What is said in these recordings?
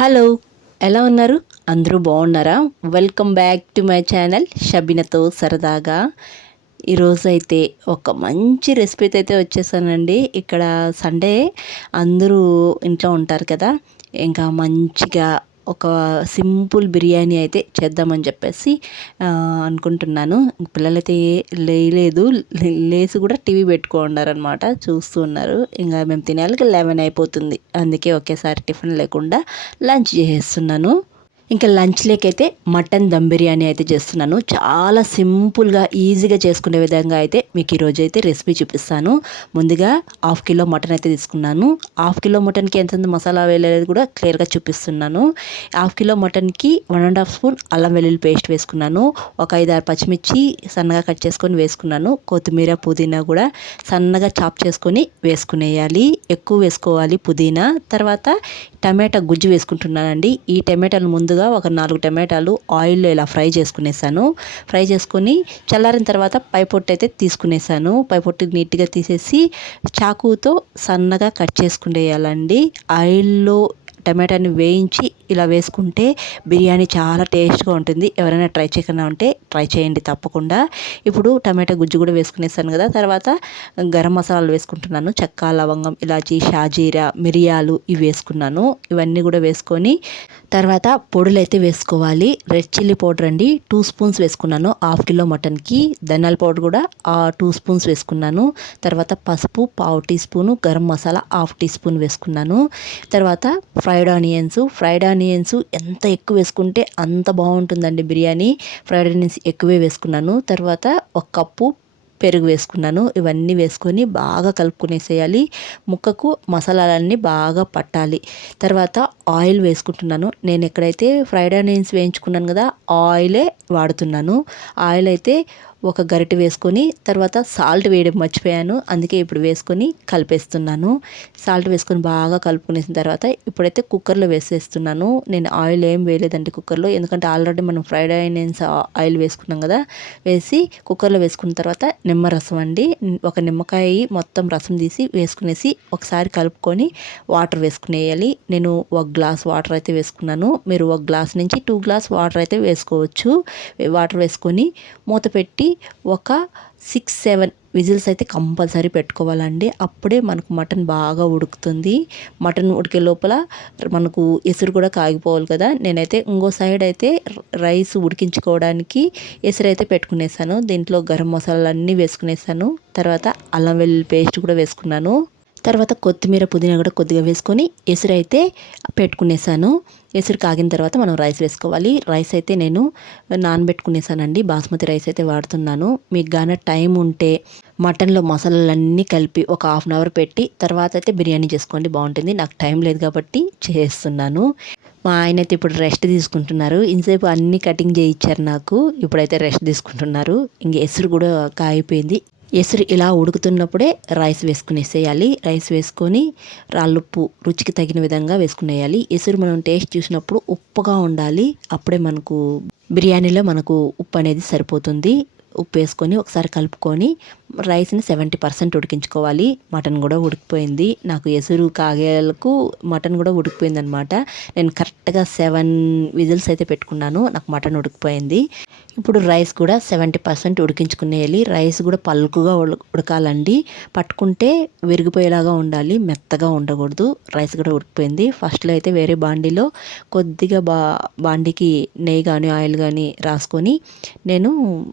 Hello, ఎలా ఉన్నారు? అందరూ బాగున్నారా? Welcome back to my channel షబీనతో సరదాగా. ఈరోజైతే ఒక మంచి రెసిపీతో అయితే వచ్చేసానండి. ఇక్కడ సండే అందరూ ఇంట్లో ఉంటారు కదా, ఇంకా మంచిగా ఒక సింపుల్ బిర్యానీ అయితే చేద్దామని చెప్పేసి అనుకుంటున్నాను. పిల్లలైతే లేలేదు, లేసి కూడా టీవీ పెట్టుకున్నారనమాట, చూస్తూ ఉన్నారు. ఇంకా మేము తినేళ్ళకి 11 అయిపోతుంది. అందుకే ఒకేసారి టిఫిన్ లేకుండా లంచ్ చేసేస్తున్నాను. ఇంకా లంచ్ లేకైతే మటన్ దమ్ బిర్యానీ అయితే చేస్తున్నాను. చాలా సింపుల్గా ఈజీగా చేసుకునే విధంగా అయితే మీకు ఈరోజు అయితే రెసిపీ చూపిస్తాను. ముందుగా 1/2 కిలో మటన్ అయితే తీసుకున్నాను. 1/2 కిలో మటన్కి ఎంత మసాలా వేయలేదు కూడా క్లియర్గా చూపిస్తున్నాను. 1/2 కిలో మటన్కి 1.5 స్పూన్ అల్లం వెల్లుల్లి పేస్ట్ వేసుకున్నాను. ఒక 5-6 పచ్చిమిర్చి సన్నగా కట్ చేసుకొని వేసుకున్నాను. కొత్తిమీర పుదీనా కూడా సన్నగా చాప్ చేసుకొని వేసుకునేయాలి. ఎక్కువ వేసుకోవాలి పుదీనా. తర్వాత టమాటా గుజ్జు వేసుకుంటున్నానండి. ఈ టమాటాలు ముందుగా ఒక 4 టమాటాలు ఆయిల్లో ఇలా ఫ్రై చేసుకునేసాను. ఫ్రై చేసుకొని చల్లారిన తర్వాత పై పొట్టు అయితే తీసుకునేసాను. పై పొట్టు నీట్గా తీసేసి చాకుతో సన్నగా కట్ చేసుకునేయాలండి. ఆయిల్లో టమాటాని వేయించి ఇలా వేసుకుంటే బిర్యానీ చాలా టేస్ట్గా ఉంటుంది. ఎవరైనా ట్రై చేయకుండా ఉంటే ట్రై చేయండి తప్పకుండా. ఇప్పుడు టమాటా గుజ్జు కూడా వేసుకునేసాను కదా. తర్వాత గరం మసాలాలు వేసుకుంటున్నాను. చెక్క, లవంగం, ఇలాచి, షాజీరా, మిరియాలు ఇవి వేసుకున్నాను. ఇవన్నీ కూడా వేసుకొని తర్వాత పొడులు అయితే వేసుకోవాలి. రెడ్ చిల్లీ పౌడర్ అండి 2 స్పూన్స్ వేసుకున్నాను 1/2 కిలో మటన్కి. ధనియాల పౌడర్ కూడా 2 స్పూన్స్ వేసుకున్నాను. తర్వాత పసుపు 1/2 tea spoon, garam masala 1/2 tea spoon వేసుకున్నాను. తర్వాత ఫ్రైడ్ ఆనియన్స్ ఎంత ఎక్కువ వేసుకుంటే అంత బాగుంటుందండి బిర్యానీ. ఫ్రైడ్ ఆనియన్స్ ఎక్కువే వేసుకున్నాను. తర్వాత 1 కప్పు పెరుగు వేసుకున్నాను. ఇవన్నీ వేసుకొని బాగా కలుపుకునేసేయాలి. ముక్కకు మసాలాలన్నీ బాగా పట్టాలి. తర్వాత ఆయిల్ వేసుకుంటున్నాను. నేను ఎక్కడైతే ఫ్రైడ్ ఆనియన్స్ వేయించుకున్నాను కదా, ఆయిలే వాడుతున్నాను. ఆయిల్ అయితే ఒక గరిటె వేసుకొని తర్వాత సాల్ట్ వేయడం మర్చిపోయాను, అందుకే ఇప్పుడు వేసుకొని కలిపేస్తున్నాను. సాల్ట్ వేసుకొని బాగా కలుపుకునేసిన తర్వాత ఇప్పుడైతే కుక్కర్లో వేసేస్తున్నాను. నేను ఆయిల్ ఏం వేయలేదండి కుక్కర్లో, ఎందుకంటే ఆల్రెడీ మనం ఫ్రైడ్ ఆనియన్స్ ఆయిల్ వేసుకున్నాం కదా. వేసి కుక్కర్లో వేసుకున్న తర్వాత నిమ్మరసం అండి, ఒక నిమ్మకాయ మొత్తం రసం తీసి వేసుకునేసి ఒకసారి కలుపుకొని వాటర్ వేసుకునేయాలి. నేను 1 గ్లాస్ వాటర్ అయితే వేసుకున్నాను. మీరు 1 గ్లాస్ నుంచి 2 గ్లాస్ వాటర్ అయితే వేసుకోవచ్చు. వాటర్ వేసుకొని మూత పెట్టి ఒక 6-7 విజిల్స్ అయితే కంపల్సరీ పెట్టుకోవాలండి. అప్పుడే మనకు మటన్ బాగా ఉడుకుతుంది. మటన్ ఉడికే లోపల మనకు ఎసురు కూడా కాగిపోవాలి కదా. నేనైతే ఇంకో సైడ్ అయితే రైస్ ఉడికించుకోవడానికి ఎసురు అయితే పెట్టుకునేసాను. దీంట్లో గరం మసాలాలు అన్నీ వేసుకునేసాను. తర్వాత అల్లం వెల్లుల్లి పేస్ట్ కూడా వేసుకున్నాను. తర్వాత కొత్తిమీర పుదీనా కూడా కొద్దిగా వేసుకొని ఎసురు అయితే పెట్టుకునేసాను. ఎసురు కాగిన తర్వాత మనం రైస్ వేసుకోవాలి. రైస్ అయితే నేను నానబెట్టుకునేసానండి. బాస్మతి రైస్ అయితే వాడుతున్నాను. మీకు గాన టైం ఉంటే మటన్లో మసాలాలన్నీ కలిపి ఒక 1/2 అవర్ పెట్టి తర్వాత అయితే బిర్యానీ చేసుకోండి, బాగుంటుంది. నాకు టైం లేదు కాబట్టి చేస్తున్నాను. మా ఆయన అయితే ఇప్పుడు రెస్ట్ తీసుకుంటున్నారు. ఇంతసేపు అన్నీ కటింగ్ చేయించారు నాకు, ఇప్పుడైతే రెస్ట్ తీసుకుంటున్నారు. ఇంక ఎసురు కూడా కాగిపోయింది. ఎసురు ఇలా ఉడుకుతున్నప్పుడే రైస్ వేసుకునేసేయాలి. రైస్ వేసుకొని రాళ్ళుప్పు రుచికి తగిన విధంగా వేసుకునేయాలి. ఎసురు మనం టేస్ట్ చూసినప్పుడు ఉప్పుగా ఉండాలి. అప్పుడే మనకు బిర్యానీలో మనకు ఉప్పు అనేది సరిపోతుంది. ఉప్పు వేసుకొని ఒకసారి కలుపుకొని రైస్ని 70% ఉడికించుకోవాలి. మటన్ కూడా ఉడికిపోయింది. నాకు ఎసురు కాగేలకు మటన్ కూడా ఉడికిపోయింది అనమాట. నేను కరెక్ట్గా 7 విజిల్స్ అయితే పెట్టుకున్నాను. నాకు మటన్ ఉడికిపోయింది. ఇప్పుడు రైస్ కూడా 70% ఉడికించుకునేయాలి. రైస్ కూడా పలుకుగా ఉడకాలండి. పట్టుకుంటే విరిగిపోయేలాగా ఉండాలి, మెత్తగా ఉండకూడదు. రైస్ కూడా ఉడికిపోయింది. ఫస్ట్లో అయితే వేరే బాండీలో కొద్దిగా బాండీకి నెయ్యి కానీ ఆయిల్ కానీ రాసుకొని నేను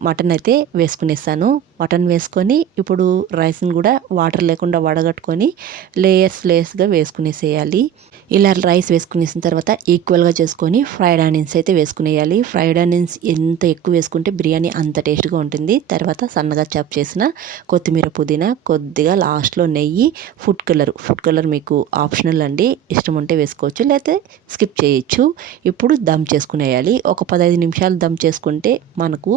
మటన్ అయితే వేసుకునేసాను. మటన్ వేసుకొని ఇప్పుడు రైస్ని కూడా వాటర్ లేకుండా వడగట్టుకొని లేయర్స్గా వేసుకునేసేయాలి. ఇలా రైస్ వేసుకునేసిన తర్వాత ఈక్వల్గా చేసుకొని ఫ్రైడ్ ఆనియన్స్ అయితే వేసుకునేయాలి. ఫ్రైడ్ ఆనియన్స్ ఎంత ఎక్కువ వేసుకుంటే బిర్యానీ అంత టేస్ట్గా ఉంటుంది. తర్వాత సన్నగా చాప్ చేసిన కొత్తిమీర పుదీనా, కొద్దిగా లాస్ట్లో నెయ్యి, ఫుడ్ కలర్ మీకు ఆప్షనల్ అండి, ఇష్టం ఉంటే వేసుకోవచ్చు లేకపోతే స్కిప్ చేయొచ్చు. ఇప్పుడు దమ్ చేసుకునేయాలి. ఒక 15 నిమిషాలు దమ్ చేసుకుంటే మనకు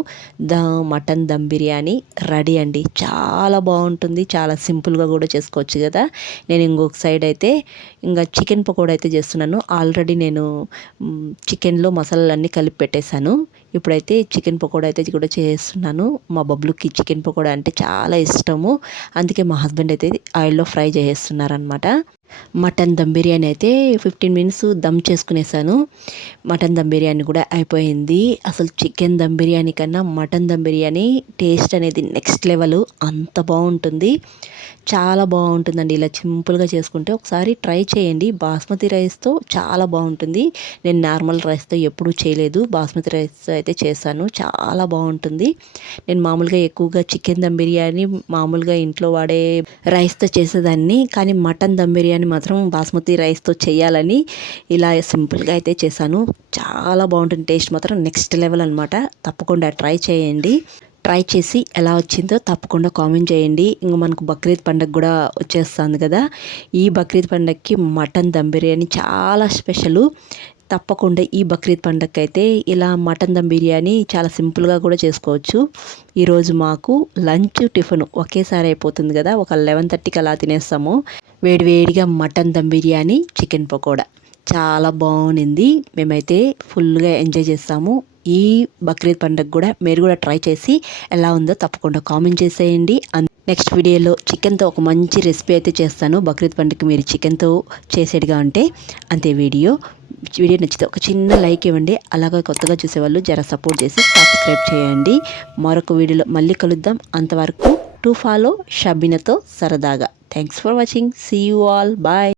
మటన్ దమ్ బిర్యానీ రెడీ అండి. చాలా బాగుంటుంది. చాలా సింపుల్గా కూడా చేసుకోవచ్చు కదా. నేను ఇంకొక సైడ్ అయితే ఇంకా చికెన్ పకోడా అయితే చేస్తున్నాను. ఆల్రెడీ నేను చికెన్లో మసాలాలన్నీ కలిపి పెట్టేశాను. ఇప్పుడైతే చికెన్ పకోడా అయితే కూడా చేస్తున్నాను. మా బబ్లుకి చికెన్ పకోడా అంటే చాలా ఇష్టము. అందుకే మా హస్బెండ్ అయితే ఆయిల్లో ఫ్రై చేసేస్తున్నారనమాట. మటన్ దమ్ బిర్యానీ అయితే 15 మినిట్స్ దమ్ చేసుకునేసాను. మటన్ దమ్ బిర్యానీ కూడా అయిపోయింది. అసలు చికెన్ దమ్ బిర్యానీ కన్నా మటన్ దమ్ బిర్యానీ టేస్ట్ అనేది నెక్స్ట్ లెవెల్, అంత బాగుంటుంది. చాలా బాగుంటుందండి. ఇలా సింపుల్గా చేసుకుంటే ఒకసారి ట్రై చేయండి. బాస్మతి రైస్తో చాలా బాగుంటుంది. నేను నార్మల్ రైస్తో ఎప్పుడూ చేయలేదు, బాస్మతి రైస్తో అయితే చేశాను. చాలా బాగుంటుంది. నేను మామూలుగా ఎక్కువగా చికెన్ దమ్ బిర్యానీ మామూలుగా ఇంట్లో వాడే రైస్తో చేసేదాన్ని, కానీ మటన్ దమ్ బిర్యానీ మాత్రం బాస్మతి రైస్తో చేయాలని ఇలా సింపుల్గా అయితే చేశాను. చాలా బాగుంటుంది. టేస్ట్ మాత్రం నెక్స్ట్ లెవెల్ అనమాట. తప్పకుండా ట్రై చేయండి. ట్రై చేసి ఎలా వచ్చిందో తప్పకుండా కామెంట్ చేయండి. ఇంకా మనకు బక్రీద్ పండుగ కూడా వచ్చేస్తుంది కదా, ఈ బక్రీద్ పండుగకి మటన్ దమ్ బిర్యానీ చాలా స్పెషల్. తప్పకుండా ఈ బక్రీద్ పండగకి అయితే ఇలా మటన్ దమ్ బిర్యానీ చాలా సింపుల్గా కూడా చేసుకోవచ్చు. ఈరోజు మాకు లంచ్ టిఫిన్ ఒకేసారి అయిపోతుంది కదా, ఒక 11:30కి అలా తినేస్తాము. వేడివేడిగా మటన్ దమ్ బిర్యానీ, చికెన్ పకోడా చాలా బాగుంది. మేమైతే ఫుల్గా ఎంజాయ్ చేస్తాము. ఈ బక్రీద్ పండుగ కూడా మీరు కూడా ట్రై చేసి ఎలా ఉందో తప్పకుండా కామెంట్ చేసేయండి. నెక్స్ట్ వీడియోలో చికెన్తో ఒక మంచి రెసిపీ అయితే చేస్తాను. బక్రీద్ పండుగకి మీరు చికెన్తో చేసేట్టుగా ఉంటే అంతే. వీడియో నచ్చితే ఒక చిన్న లైక్ ఇవ్వండి. అలాగే కొత్తగా చూసేవాళ్ళు జర సపోర్ట్ చేసి సబ్స్క్రైబ్ చేయండి. మరొక వీడియోలో మళ్ళీ కలుద్దాం. అంతవరకు టు ఫాలో షబీనాతో సరదాగా. Thanks for watching. See you all. Bye.